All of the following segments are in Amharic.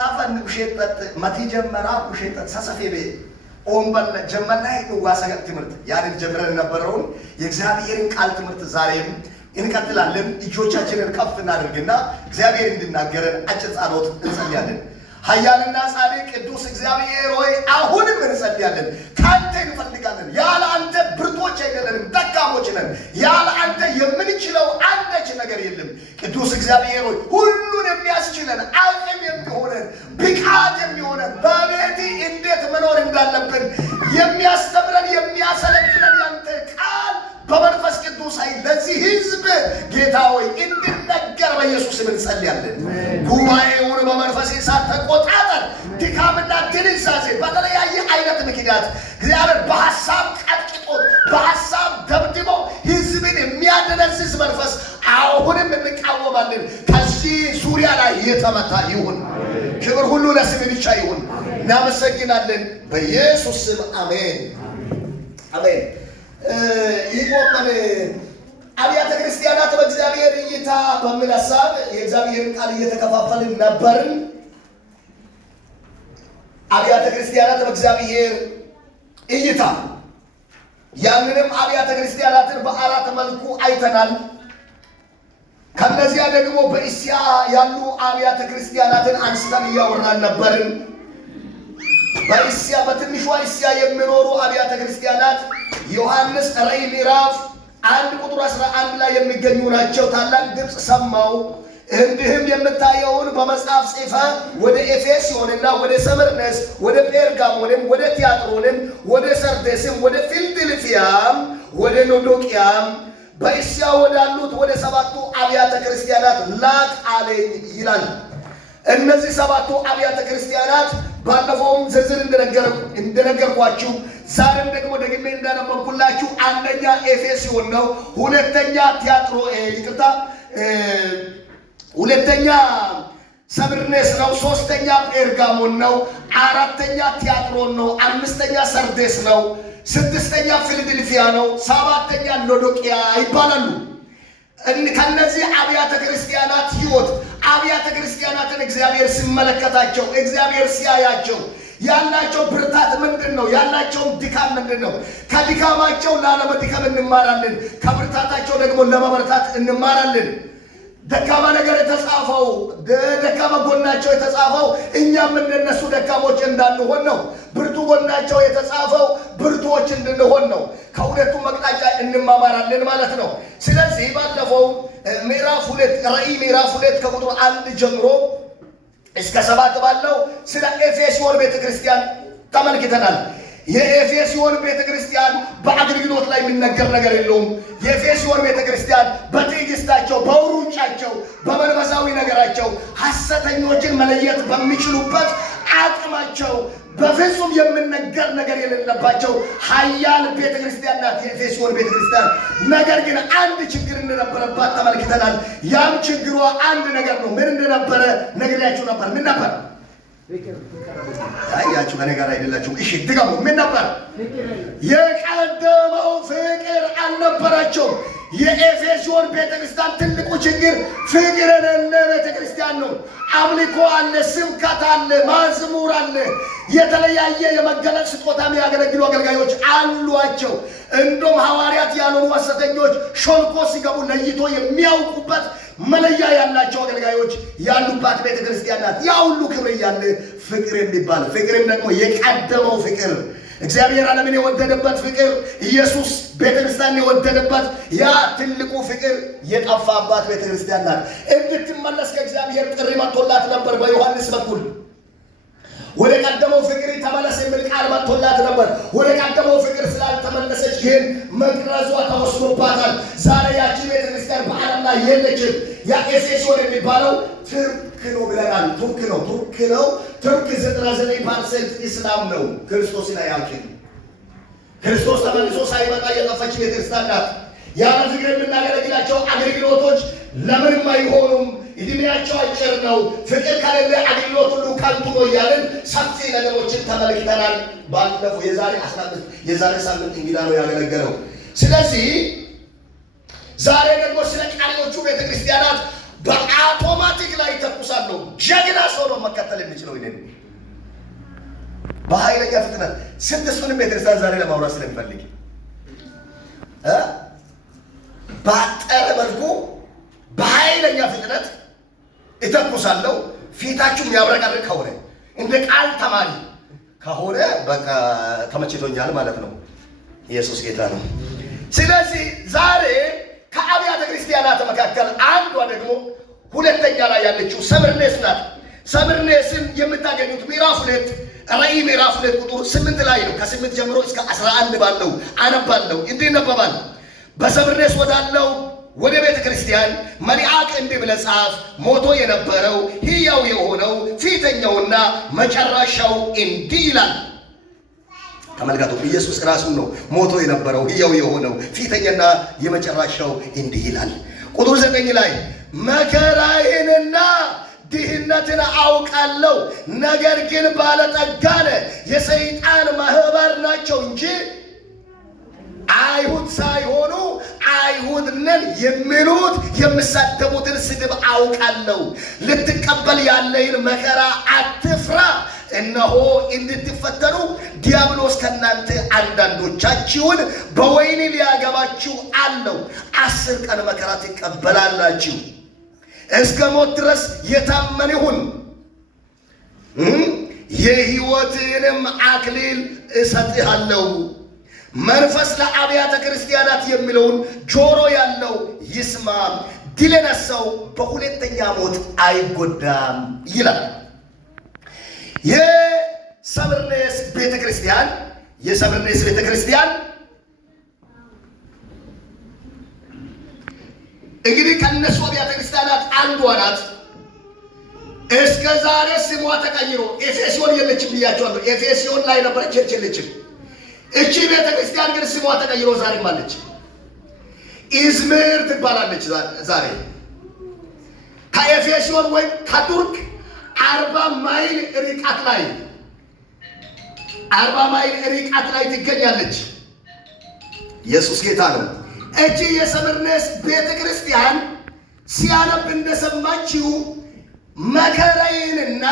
አፈን ውሸት መቲ ጀመራ ውሸት ተሰሰፈ ኦምበል ጀመና ይዋሳ ትምርት ያንን ጀምረን ነበረውን የእግዚአብሔርን ቃል ትምርት ዛሬም እንቀጥላለን። እጆቻችንን ከፍ እናድርግና እግዚአብሔር እንድናገረን አጭር ጸሎት እንጸልያለን። ኃያልና ጻድቅ ቅዱስ እግዚአብሔር ሆይ አሁንም እንጸልያለን። ካንተ እንፈልጋለን። ያለ አንተ ብርቶች አይደለንም፣ ደካሞች ነን። ያለ አንተ የምንችለው አንዳች ነገር የለም። ቅዱስ እግዚአብሔር ሆይ ሁሉን የሚያስችለን አቅም የሚሆነን ብቃት የሚሆነን በቤት እንዴት መኖር እንዳለብን የሚያስተምረን የሚያሰለጥነን ያንተ ቃል በመንፈስ ቅዱስ ኃይል ለዚህ ሕዝብ ጌታ ሆይ እንድነገር በኢየሱስ ስም እንጸልያለን። ጉባኤውን በመንፈስ እሳት ተቆጣጠር። ድካምና ግንዛቤ በተለያየ አይነት ምክንያት እግዚአብሔር በሐሳብ ቀጥቅጦት በሐሳብ ደብድቦ ሕዝብን የሚያደነዝዝ መንፈስ አሁንም እንቃወማለን። ከዚህ ዙሪያ ላይ የተመታ ይሁን። ክብር ሁሉ ለስም ብቻ ይሁን። እናመሰግናለን በኢየሱስ ስም አሜን አሜን። ይቆመን አብያተ ክርስቲያናት በእግዚአብሔር እይታ በሚል ሐሳብ የእግዚአብሔርን ቃል እየተከፋፈልን ነበርን። አብያተ ክርስቲያናት በእግዚአብሔር እይታ ያንንም አብያተ ክርስቲያናትን በአራት መልኩ አይተናል። ከነዚያ ደግሞ በእስያ ያሉ አብያተ ክርስቲያናትን አንስተን እያወራን ነበርን። በእስያ በትንሿ እስያ የሚኖሩ አብያተ ክርስቲያናት ዮሐንስ ራእይ ምዕራፍ 1 ቁጥር 11 ላይ የሚገኙ ናቸው። ታላቅ ድምፅ ሰማሁ፣ እንዲህም የምታየውን በመጽሐፍ ጽፈ ወደ ኤፌሶንና ወደ ሰምርኔስ ወደ ጴርጋሞንም ወደ ቲያጥሮንም ወደ ሰርዴስም ወደ ፊልድልፊያም ወደ ሎዶቅያም በእስያ ወዳሉት ወደ 7ቱ አብያተ ክርስቲያናት ላክ አለኝ ይላል። እነዚህ 7ቱ አብያተ ክርስቲያናት ባለፈውም ዝርዝር እንደነገርኳችሁ ዛሬም ደግሞ ደግሜ እንዳነበብኩላችሁ አንደኛ ኤፌሶን ነው፣ ሁለተኛ ሰምርኔስ ነው፣ ሶስተኛ ጴርጋሞን ነው፣ አራተኛ ቲያጥሮን ነው፣ አምስተኛ ሰርዴስ ነው፣ ስድስተኛ ፊልድልፊያ ነው፣ ሰባተኛ ሎዶቅያ ይባላሉ። ከነዚህ አብያተ ክርስቲያናት ሕይወት አብያተ ክርስቲያናትን እግዚአብሔር ሲመለከታቸው እግዚአብሔር ሲያያቸው ያላቸው ብርታት ምንድን ነው? ያላቸውም ድካም ምንድን ነው? ከድካማቸው ላለመድከም እንማራለን፣ ከብርታታቸው ደግሞ ለመበርታት እንማራለን። ደካማ ነገር የተጻፈው ደካማ ጎናቸው የተጻፈው እኛም እንደነሱ ደካሞች እንዳንሆን ነው። ብርቱ ጎናቸው የተጻፈው ብርቱዎች እንድንሆን ነው። ከሁለቱ መቅጣጫ እንማማራለን ማለት ነው። ስለዚህ ባለፈው ምዕራፍ 2 ራእይ ምዕራፍ 2 ከቁጥር 1 ጀምሮ እስከ 7 ባለው ስለ ኤፌሶን ቤተክርስቲያን ተመልክተናል። የኤፌሶን ቤተክርስቲያን በአገልግሎት ላይ የሚነገር ነገር የለውም። የኤፌሶን ቤተክርስቲያን በትዕግስታቸው፣ በሩጫቸው፣ በመንፈሳዊ ነገራቸው ሐሰተኞችን መለየት በሚችሉበት አቅማቸው በፍጹም የሚነገር ነገር የሌለባቸው ኃያል ቤተክርስቲያን ናት የኤፌሶን ቤተክርስቲያን። ነገር ግን አንድ ችግር እንደነበረባት ተመልክተናል። ያም ችግሯ አንድ ነገር ነው። ምን እንደነበረ ነግሬያችሁ ነበር። ምን ነበር? ያያችሁ በነገር አይደላችሁ። እሺ ድገሙ። ምን ነበር? የቀደመው ፍቅር አልነበራቸውም። የኤፌሶን ቤተክርስቲያን ትልቁ ችግር ፍቅር የሌለ ቤተክርስቲያን ነው። አምልኮ አለ፣ ስብከት አለ፣ ማዝሙር አለ፣ የተለያየ የመገለጥ ስጦታ የሚያገለግሉ አገልጋዮች አሏቸው። እንደውም ሐዋርያት ያልሆኑ ሐሰተኞች ሾልኮ ሲገቡ ለይቶ የሚያውቁበት መለያ ያላቸው አገልጋዮች ያሉባት ቤተክርስቲያን ናት። ያ ሁሉ ክብር እያለ ፍቅር የሚባል ፍቅርም ደግሞ የቀደመው ፍቅር እግዚአብሔር ዓለምን የወደደበት ፍቅር ኢየሱስ ቤተክርስቲያን የወደደበት ያ ትልቁ ፍቅር የጠፋባት ቤተክርስቲያን ናት። እንድትመለስ ከእግዚአብሔር ጥሪ መጥቶላት ነበር። በዮሐንስ በኩል ወደ ቀደመው ፍቅር ተመለስ የሚል ቃል መጥቶላት ነበር። ወደ ቀደመው ፍቅር ስላልተመለሰች ግን መቅረዟ ተወስዶባታል። ዛሬ ያቺ ቤተክርስቲያን በዓለም ላይ የለችም። ያ ኤፌሶን የሚባለው ቱርክ ነው ብለናል። ቱርክ ነው። ቱርክ 99% እስላም ነው። ክርስቶስን አያውቅም። ክርስቶስ ተመልሶ ሳይመጣ የጠፋች ቤተክርስቲያን ናት። ያለ ፍቅር የምናገለግላቸው አገልግሎቶች ለምንም አይሆኑም። እድሜያቸው አጭር ነው። ፍቅር ከሌለ አገልግሎት ሁሉ ከንቱ ነው እያልን ሰፊ ነገሮችን ተመልክተናል። ባለፈው የዛሬ ሳምንት እንግዳ ነው ያገለገለው። ስለዚህ ዛሬ ደግሞ ስለ ቀሪዎቹ ቤተክርስቲያናት በአውቶማቲክ ላይ ተኩሳለሁ። ጀግና ሰው ነው መከተል የሚችለው ይሄን በኃይለኛ ፍጥነት። ስድስቱንም ቤተክርስቲያን ዛሬ ለማውራት ስለሚፈልግ ባጠረ መልኩ በኃይለኛ ፍጥነት እተኩሳለሁ። ፊታችሁ የሚያብረቀርቅ ከሆነ እንደ ቃል ተማሪ ከሆነ በቃ ተመችቶኛል ማለት ነው። ኢየሱስ ጌታ ነው። ስለዚህ ዛሬ ከአብያተ ክርስቲያናት መካከል አንዷ ደግሞ ሁለተኛ ላይ ያለችው ሰምርኔስ ናት። ሰምርኔስን የምታገኙት ምዕራፍ 2 ራእይ ምዕራፍ 2 ቁጥር 8 ላይ ነው። ከ8 ጀምሮ እስከ 11 ባለው አነባለሁ። እንዲህ ይነበባል። በሰምርኔስ ወዳለው ወደ ቤተ ክርስቲያን መልአክ እንዲህ ብለህ ጻፍ፣ ሞቶ የነበረው ሕያው የሆነው ፊተኛውና መጨረሻው እንዲህ ይላል። ተመልከቱ፣ ኢየሱስ ራሱን ነው ሞቶ የነበረው ሕያው የሆነው ፊተኛና የመጨረሻው እንዲህ ይላል። ቁጥር 9 ላይ መከራዬንና ድህነትን አውቃለሁ፣ ነገር ግን ባለጠጋ ነህ። የሰይጣን ማህበር ናቸው እንጂ አይሁድ ሳይሆኑ አይሁድ ነን የሚሉት የሚሳደቡትን ስድብ አውቃለሁ። ልትቀበል ያለህን መከራ አትፍራ። እነሆ እንድትፈተኑ ዲያብሎስ ከእናንተ አንዳንዶቻችሁን በወህኒ ሊያገባችሁ አለው። 10 ቀን መከራ ትቀበላላችሁ። እስከ ሞት ድረስ የታመን ሁን፣ የሕይወትንም አክሊል እሰጥሃለሁ። መንፈስ ለአብያተ ክርስቲያናት የሚለውን ጆሮ ያለው ይስማ። ድል የነሳው በሁለተኛ ሞት አይጎዳም ይላል። የሰምርኔስ ቤተክርስቲያን እንግዲህ ከነሱ አብያተ ክርስቲያናት አንዷ ናት። እስከ ዛሬ ስሟ ተቀይሮ ኤፌሶን የለችም ብያቸዋለሁ። ኤፌሶን ላይ ነበረ ቸርች የለችም። እቺ ቤተክርስቲያን ግን ስሟ ተቀይሮ ዛሬም አለች። ኢዝምር ትባላለች። ዛሬ ከኤፌሶን ወይም ከቱርክ 40 ማይል ርቀት ላይ ትገኛለች። ኢየሱስ ጌታ ነው። እቺ የሰምርኔስ ቤተክርስቲያን ሲያነብ እንደሰማችው መከራዬንና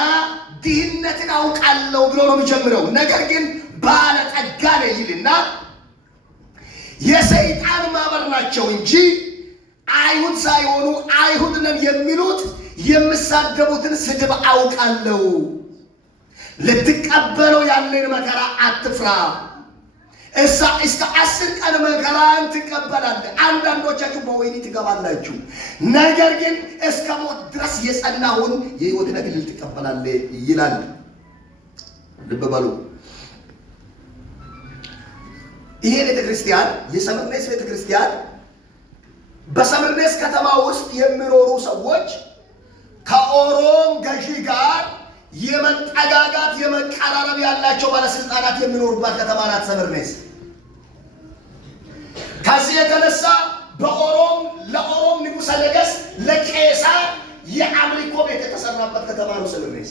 ድህነትን አውቃለሁ ብሎ ነው የሚጀምረው። ነገር ግን ባለጠጋ ነኝ ይልና የሰይጣን ማህበር ናቸው እንጂ አይሁድ ሳይሆኑ አይሁድ ነን የሚሉት የሚሳደቡትን ስድብ አውቃለሁ። ልትቀበለው ያለን መከራ አትፍራ። እስከ 10 ቀን መከራን ትቀበላለህ። አንዳንዶቻችሁ በወህኒ ትገባላችሁ። ነገር ግን እስከ ሞት ድረስ የጸናውን የሕይወትን አክሊል ትቀበላለህ ይላል። ልብ በሉ። ይሄ ቤተክርስቲያን የሰምርኔስ ቤተክርስቲያን በሰምርኔስ ከተማ ውስጥ የሚኖሩ ሰዎች ከኦሮም ገዢ ጋር የመጠጋጋት የመቀራረብ ያላቸው ባለስልጣናት የሚኖሩባት ከተማ ናት ሰምርኔስ። ከዚህ የተነሳ ለኦሮም ንጉሠ ነገሥት ለቄሳር የአምልኮ ቤት የተሰራበት ከተማ ነው ሰምርኔስ።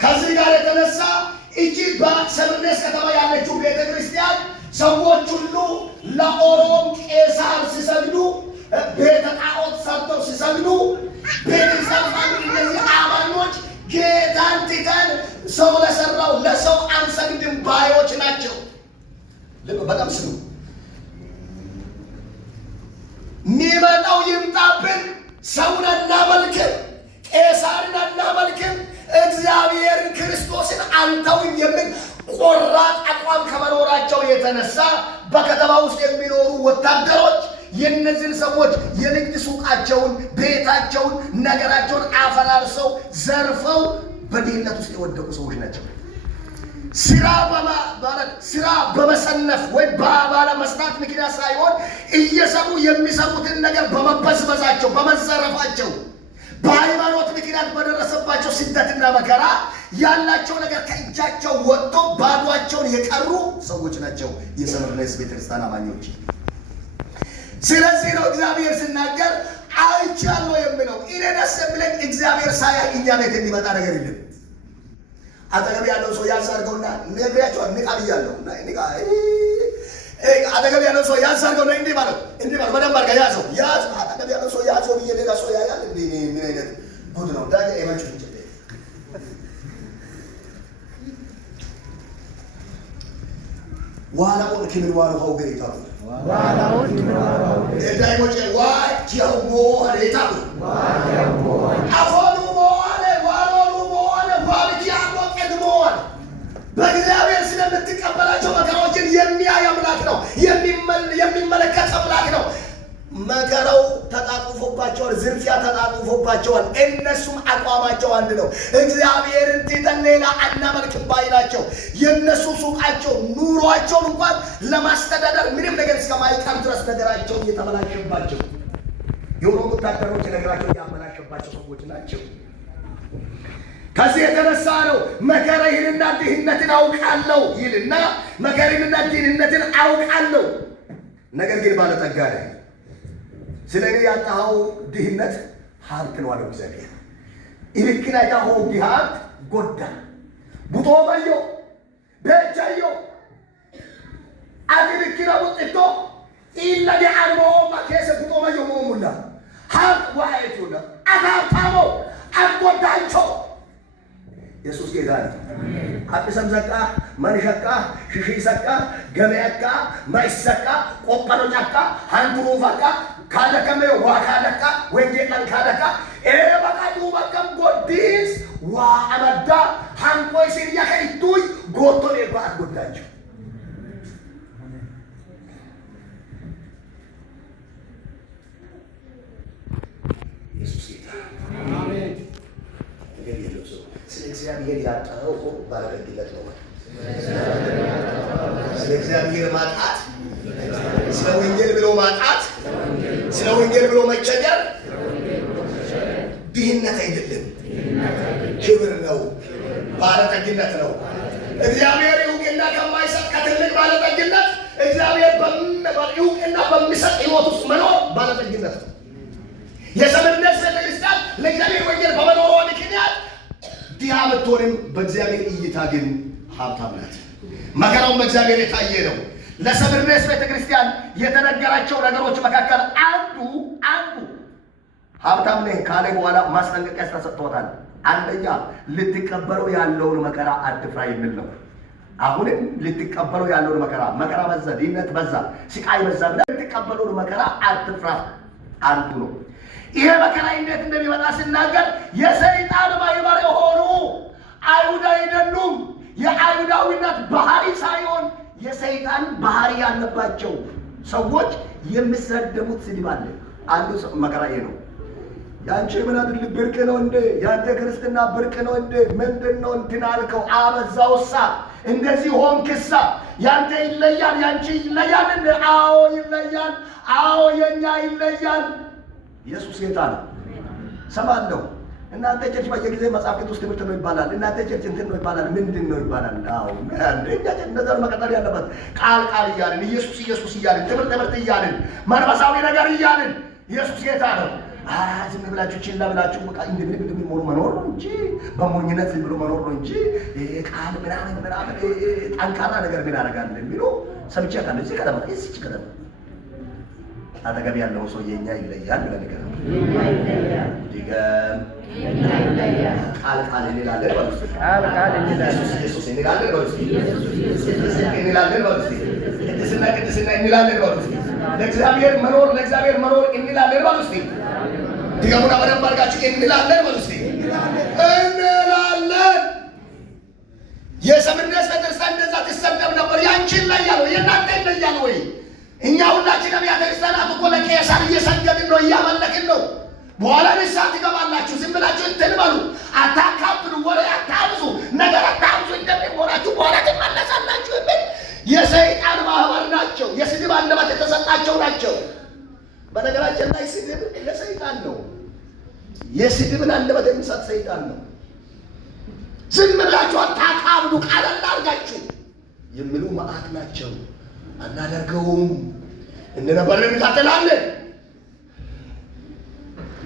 ከዚህ ጋር የተነሳ እጅግ በሰምርኔስ ከተማ ያለችው ቤተ ክርስቲያን ሰዎች ሁሉ ለኦሮም ቄሳር ሲሰግዱ፣ ቤተ ጣዖት ሰርተው ሲሰግዱ፣ ቤተክርስቲያን እነዚህ አማኞች ጌታን ትተን ሰው ለሰራው ለሰው አንሰግድም ባዮች ናቸው። በጣም ስሙ። ሚመጣው ይምጣብን፣ ሰውን አናመልክም፣ ቄሳርን አናመልክም፣ እግዚአብሔርን ክርስቶስን አንተውም የሚል ቆራጥ አቋም ከመኖራቸው የተነሳ በከተማ ውስጥ የሚኖሩ ወታደሮች የእነዚህን ሰዎች የንግድ ሱቃቸውን፣ ቤታቸውን፣ ነገራቸውን አፈራርሰው ዘርፈው በድህነት ውስጥ የወደቁ ሰዎች ናቸው። ስራ በመሰነፍ ወይ ባለመስራት ምክንያት ሳይሆን እየሰሩ የሚሰሩትን ነገር በመበዝበዛቸው፣ በመዘረፋቸው፣ በሃይማኖት ምክንያት በደረሰባቸው ስደትና መከራ ያላቸው ነገር ከእጃቸው ወጥቶ ባዷቸውን የቀሩ ሰዎች ናቸው የሰምርኔስ ቤተክርስቲያን አማኞች። ስለዚህ ነው እግዚአብሔር ሲናገር አይቻለሁ የሚለው። እኔ ደስ የሚለኝ እግዚአብሔር ሳያይ እኛ ቤት የሚመጣ ነገር የለም። አጠገብ ያለው ሰው ያሳርገውና ነግሬያቸዋለሁ፣ ንቃ ብያለሁ። አጠገብ ያለው ሰው ያዛርገው ነው እንዴ ማለት በደንብ አድርጋ ያዘው አጠገብ ያለው ሰው ያዘው ብዬ ሌላ ሰው ያያል እንዴ ምን አይነት ጉድ ነው ዳኛ የማችሁ እንጂ ዋላውን ኪምን ዋላው ሆገ ይታሉ ዋላውን ኪምን ዋላው ዳይሞቼ ዋኪያው ሞአለ ይታሉ ዋኪያው ሞአለ አፎኑ ሞአለ ዋሎኑ ሞአለ ዋኪያው ቀድሞአለ በእግዚአብሔር ስለምትቀበላቸው መከራዎችን የሚያይ አምላክ ነው። የሚመለከት አምላክ ነው። መከራው ተጣጥፎባቸዋል፣ ዝርፊያ ተጣጥፎባቸዋል። እነሱም አቋማቸው አንድ ነው። እግዚአብሔርን ትተን ሌላ አናመልክም ባይ ናቸው። የእነሱ ሱቃቸው ኑሯቸውን እንኳን ለማስተዳደር ምንም ነገር እስከማይቀር ድረስ ነገራቸው እየተበላሸባቸው የሆኑ ወታደሮች ነገራቸው እያበላሸባቸው ሰዎች ናቸው። ከዚህ የተነሳ ነው መከራዬንና ድህነትን አውቃለሁ ይልና መከራዬንና ድህነትን አውቃለሁ፣ ነገር ግን ባለጠጋ ነኝ። ስለ እኔ ያጣኸው ድህነት ሀብት ነው አለው እግዚአብሔር። ኢልክና ያጣኸው ሀብት ጎዳ ቡጦ ባዮ በቻዮ አግልክና ወጥቶ ኢላዲ አልሞ ማከሰ ቡጦ ባዮ ሞሙላ ሀብት ዋይቱና አታታሞ አጎዳንቾ ኢየሱስ ጌታ ነው። አጥሰም ዘቃ ማንሸቃ ሽሺ ሰቃ ገበያቃ ማይሰቃ ቆጳሮ ጫቃ አንቱሩ ፈቃ ካለከመ ዋካለቃ ወንጌላን ካለቃ በቃቱ በቀም ጎዲስ ዋ አመዳ ሃንቆይ ሲሪያ ከይቱይ ጎቶ ለባት ጎዳቸው ኢየሱስ ጌታ አሜን። ስለ እግዚአብሔር ያጣኸው ባለጠግነት ነው። ስለ እግዚአብሔር ማጣት፣ ስለ ወንጌል ብሎ ማጣት፣ ስለ ወንጌል ብሎ መቸገር ድህነት አይደለም፣ ክብር ነው፣ ባለጠግነት ነው። እግዚአብሔር እውቅና ከማይሰጥ ከትልቅ ባለጠግነት እግዚአብሔር እውቅና በሚሰጥ ሕይወት ውስጥ መኖር ባለጠግነት ነው። የሰምነት ቤተክርስቲያን ለእግዚአብሔር ወንጌል በመኖሯ ምክንያት ድሃ ብትሆንም በእግዚአብሔር እይታ ግን ሀብታም ናት። መከራውን በእግዚአብሔር የታየ ነው። ለሰምርኔስ ቤተክርስቲያን የተነገራቸው ነገሮች መካከል አንዱ ሀብታም ነኝ ካለ በኋላ ማስጠንቀቂያ ተሰጥቶታል። አንደኛ ልትቀበለው ያለውን መከራ አትፍራ የሚል ነው። አሁንም ልትቀበለው ያለውን መከራ በዛ፣ ድህነት በዛ፣ ስቃይ በዛ ብለህ ልትቀበለውን መከራ አትፍራ አንዱ ነው። ይሄ መከራ እንዴት እንደሚመጣ ሲናገር የሰይጣን ማህበር የሆኑ አይሁድ አይደሉም። የአይሁዳዊነት ባህሪ ሳይሆን የሰይጣን ባህሪ ያለባቸው ሰዎች የሚሰደቡት ስድብ አለ። አንዱ መከራ ይሄ ነው። ያንቺ ምን አይደል ብርቅ ነው እንዴ? ያንተ ክርስትና ብርቅ ነው እንዴ? ምንድነው እንትን አልከው? አበዛውሳ እንደዚህ ሆንክሳ? ያንተ ይለያል፣ ያንቺ ይለያል እንዴ? አዎ ይለያል። አዎ የኛ ይለያል። ኢየሱስ ጌታ ነው። ሰማለሁ። እናንተ ቸርች በየጊዜ መጽሐፍ ቅዱስ ትምህርት ነው ይባላል። እናንተ ቸርች እንትን ነው ይባላል። ምንድን ነው ይባላል? አዎ እንደኛ እንደዛ መቀጠል ያለበት ቃል እያልን ኢየሱስ እያልን ትምህርት እያልን መንፈሳዊ ነገር እያልን ኢየሱስ ጌታ ነው። ዝም ብላችሁ ችላ ብላችሁ በቃ እንደምን መኖር ነው እንጂ በሞኝነት ዝም ብሎ መኖር ነው እንጂ ቃል ምናምን ጠንካራ ነገር ምን ያደርጋል የሚለው ሰምቼ ካለ እዚህ ከተማ እዚህ ከተማ አጠገብ ያለው ሰው የኛ ይለያል ብለን ነገር ዲገም ቃል እንላለን ማለት ነው። ቃል እንላለን ኢየሱስ እንላለን ማለት ነው። ኢየሱስ እንላለን ማለት ነው። ቅድስና እንላለን ማለት ነው። ለእግዚአብሔር መኖር እንላለን ማለት ነው። ዲገሙና በደንብ አድርጋችሁ እንላለን ማለት ነው። እንላለን። የሰምርኔስ ቤተክርስቲያን እንደዛ ትሰደብ ነበር። ያንቺን ይለያል ወይ? የእናንተ ይለያል ወይ? እኛ ሁላችን አብያተ ክርስቲያናት እኮ ለቄሳር እየሰገድን ነው፣ እያመለክን ነው። በኋላ ንስሐ ትገባላችሁ። ዝም ብላችሁ እንትን በሉ፣ አታካብዱ፣ ወሬ አታብዙ፣ ነገር አታብዙ። እንደሚሆናችሁ በኋላ ትመለሳላችሁ የሚል የሰይጣን ማህበር ናቸው። የስድብ አንደበት የተሰጣቸው ናቸው። በነገራችን ላይ ስድብ ለሰይጣን ነው። የስድብን አንደበት የሚሰጥ ሰይጣን ነው። ዝም ብላችሁ አታካብዱ፣ ቃለል አድርጋችሁ የሚሉ መዓት ናቸው። አናደርገውም እንደነበርን እንቀጥላለን።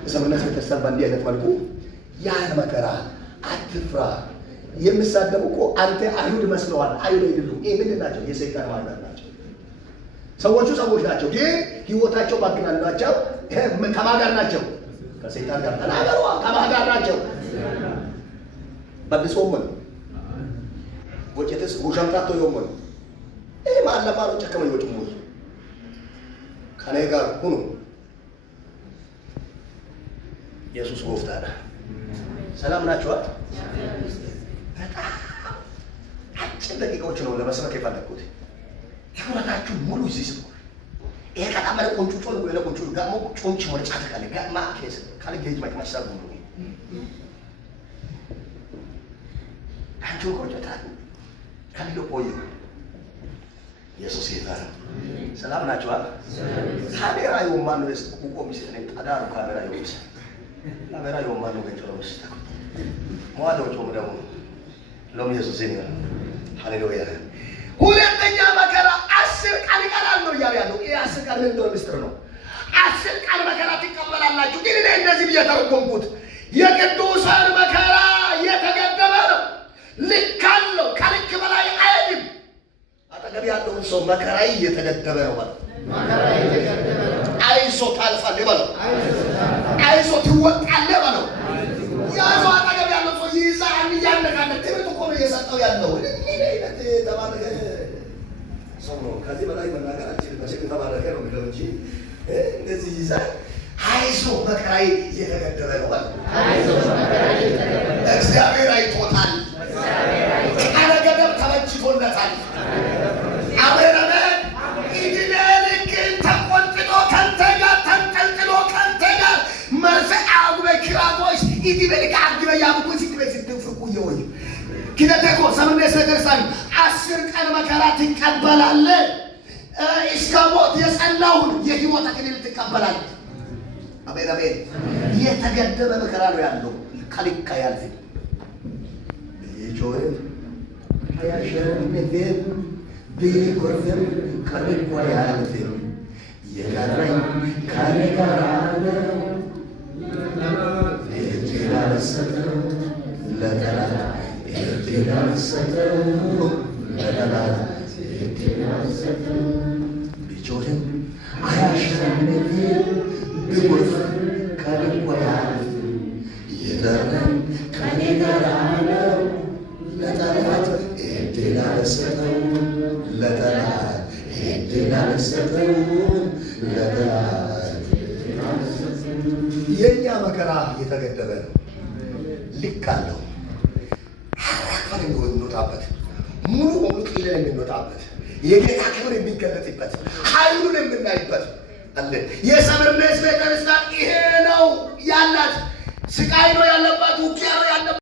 የሰምርኔስ ቤተክርስቲያን በእንዲህ አይነት መልኩ ያን መከራ አትፍራ። የሚሳደቡ እኮ አንተ አይሁድ መስለዋል። አይሁድ አይደሉም። ይህ ምንድን ናቸው? የሰይጣን ማህበር ናቸው። ሰዎቹ ሰዎች ናቸው፣ ግን ህይወታቸው ባክናላቸው። ከማን ጋር ናቸው? ከሰይጣን ጋር። ተናገሩ። ከማን ጋር ናቸው? በልጾምን ወጭትስ ውሸምታቶ ይወመን ይሄ ማለማሩ ጨከመኝ ወጭ ሙሉ ከኔ ጋር ሁኑ። ኢየሱስ ጎፍታና ሰላም ናችኋል? በጣም አጭር ደቂቃዎች ነው ለመስበክ የፈለኩት። ህይወታችሁ ሙሉ እዚህ ስጡ። ይሄ ከተማለ ቆንጆ ነው ወይ ለቆንጆ ጋሞ ጮንች ወርጫት ካለ ጋማ ከስ ካለ ጌጅ ማይማሳብ ነው አንቺ ቆንጆታል ካለ ቆዩ። ኢየሱስ ጌታ ነው። ሰላም ናችኋል? ካሜራ ይወማን ነው ቆቆም ሲተነ ታዳሩ ካሜራ ይወስ ካሜራ ይወማን ነው ገንጨሮ መስታ ሟላው ጮም ደግሞ ሎም ኢየሱስ ይነር ሃሌሉያ። ሁለተኛ መከራ 10 ቀን ይቀራል ነው እያለ ያለው። ይሄ 10 ቀን ምን እንደሆነ ምስጢር ነው። 10 ቀን መከራ ትቀበላላችሁ። ግን እኔ እንደዚህ ብዬ ተረጎምኩት። የቅዱሳን መከራ የተገደበ ነው። ልክ አለው። ከልክ በላይ አይሄድም። አጠገብ ያለውን ሰው መከራ እየተገደበ ነው ማለት መከራ እየተገደበ ነው። አይዞ ታልፋለህ በለው። አይዞ ትወጣለህ በለው። ያው አጠገብ ያለው ሰው ይዛ አንያነካለ ትምህርት እኮ ነው እየሰጠው ያለው። ተባረከ ሰው ነው። ከዚህ በላይ መናገር አልችልም። መቼም ተባረከ ነው የሚለው እንጂ እንደዚህ ይዛ አይዞ መከራዬ እየተገደበ ነው ማለት አይዞ መከራዬ እየተገደበ ነው። እግዚአብሔር አይቶታል። ቃለ ገደብ ተበጅቶለታል። አሜን አሜን። ኢድነ ልክን ተቆንጥጦ ከንተ ጋር ተንጠልጥሎ ከንተ ጋር መርፌ አጉበ ኪራጎሽ ኢዲ በልካ አግበ ያብቁ ሲትበ ሲትፍቁ ይወይ ኪነተኮ ሰምነስ ነገርሳን 10 ቀን መከራ ትቀበላለህ። እስከ ሞት የጸናውን የህይወት አክሊል ትቀበላለህ። አሜን አሜን። የተገደበ መከራ ነው ያለው። ከልክ ያልፍ ይጆይ ያሸንፍም ቢቆርፍም ከልክ ያልፍ የጋራኝ ካለ ጋራ ነው ለተላሰተው ለተላላ ለተላሰተው ለተላላ ለተላሰተው ቢጆይም አያሸንፍም ቢቆርፍም ከልክ ያልፍ የጋራኝ ካለ ጋራ ነው ለጠላት ለተላሰተው ለጠላት ለተላሰተው ለጠላት የኛ መከራ የተገደበ ነው። ልክ አለው። አራፋን እንወጣበት ሙሉ በሙሉ ጥለን የምንወጣበት የጌታ ክብር የሚገለጥበት ኃይሉን የምናይበት አለ። የሰምርኔስ ቤተክርስቲያን ይሄ ነው ያላት። ስቃይ ነው ያለባት፣ ውጊያ ነው ያለባት።